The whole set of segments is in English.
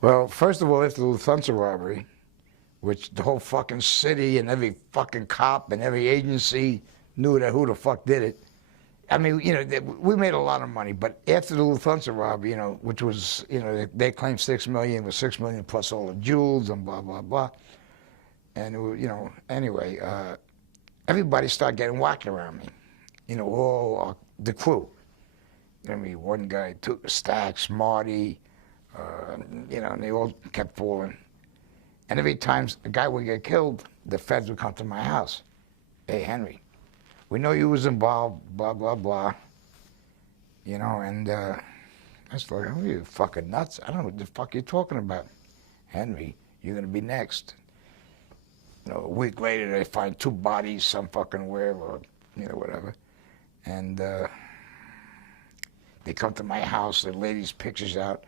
Well, first of all, after the Lufthansa robbery, which the whole fucking city and every fucking cop and every agency knew that who the fuck did it. I mean, we made a lot of money, but after the Lufthansa robbery, which was, they claimed 6 million, was 6 million plus all the jewels and blah, blah, blah. And, it was, anyway, everybody started getting whacked around me. All the crew. I mean, one guy took Stacks, Marty, and they all kept falling. And every time a guy would get killed, the feds would come to my house. Hey, Henry, we know you was involved, blah, blah, blah. And I was like, oh, you fucking nuts. I don't know what the fuck you're talking about. Henry, you're going to be next. A week later, they find 2 bodies, some fucking where, or, whatever. And they come to my house, the lady's pictures out.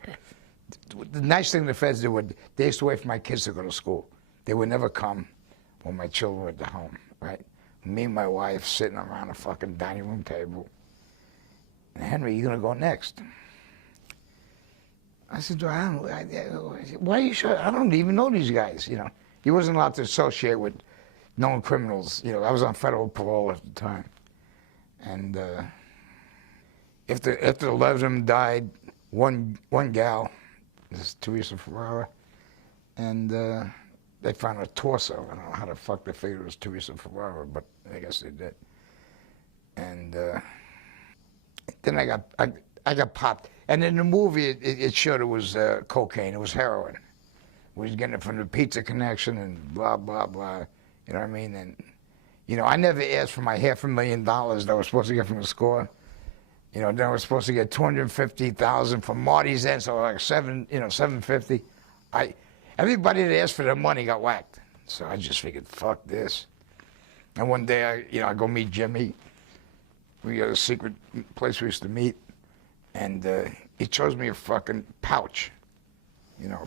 The nice thing the feds did, they used to wait for my kids to go to school. They would never come when my children were at the home, right? Me and my wife sitting around a fucking dining room table. And Henry, you're gonna go next. I said, why are you sure? I don't even know these guys, He wasn't allowed to associate with known criminals. I was on federal parole at the time. And after 11 of them died, one gal, this is Teresa Ferrara, and they found a torso. I don't know how the fuck they figured it was Teresa Ferrara, but I guess they did. And then I got popped. And in the movie, it showed it was cocaine. It was heroin. We was getting it from the Pizza Connection and blah, blah, blah. You know what I mean? And, I never asked for my $500,000 that I was supposed to get from the score. Then I was supposed to get $250,000 from Marty's end, so like $750. Everybody that asked for their money got whacked. So I just figured, fuck this. And one day, I go meet Jimmy. We got a secret place we used to meet, and he shows me a fucking pouch,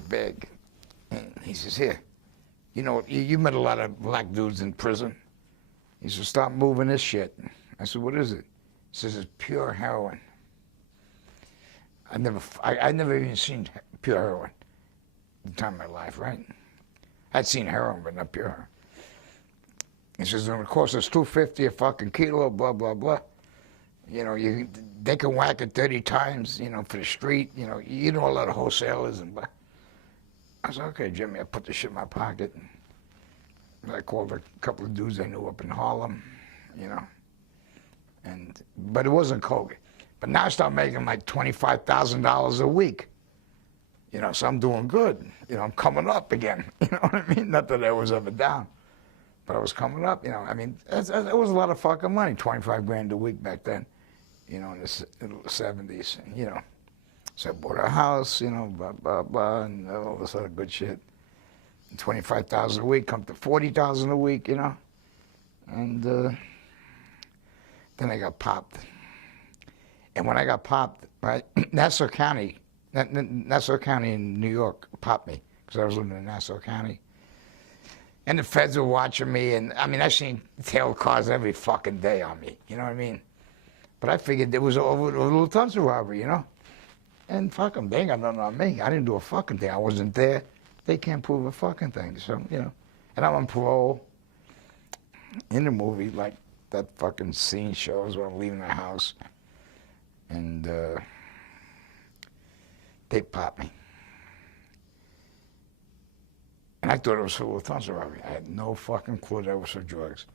bag. And he says, here, you met a lot of black dudes in prison. He said, stop moving this shit. I said, what is it? He says, it's pure heroin. I never even seen pure heroin at the time of my life, right? I'd seen heroin, but not pure heroin. He says, and of course, it's $250 a fucking kilo, blah, blah, blah. They can whack it 30 times, for the street. You know a lot of wholesalers and blah. I said, okay, Jimmy, I put the shit in my pocket. And I called a couple of dudes I knew up in Harlem, but it wasn't coke. But now I start making like $25,000 a week. So I'm doing good. I'm coming up again. You know what I mean? Not that I was ever down, but I was coming up. I mean, it was a lot of fucking money, 25 grand a week back then, in the 70s, So I bought a house, blah, blah, blah, and all this other good shit. And 25,000 a week, come to 40,000 a week, And then I got popped. And when I got popped, right, Nassau County in New York popped me, because I was living in Nassau County. And the feds were watching me, and I mean, I seen tail cars every fucking day on me, you know what I mean? But I figured it was over a little tons of robbery, And fuck them, they ain't got nothing on me. I didn't do a fucking thing. I wasn't there. They can't prove a fucking thing, so, And I'm on parole. In the movie, like, that fucking scene shows when I'm leaving the house. And they popped me. And I thought it was for Lufthansa robbery. I had no fucking clue that it was for drugs,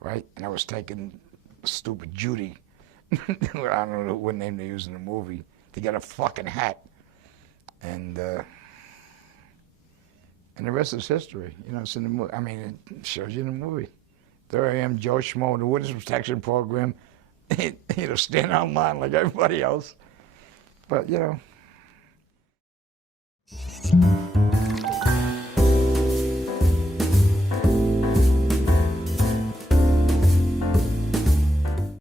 right? And I was taking stupid Judy, I don't know what name they use in the movie, to get a fucking hat. And the rest is history. It's in the movie. I mean, it shows you in the movie. There I am, Joe Schmo, in the Witness Protection Program, standing online like everybody else. But,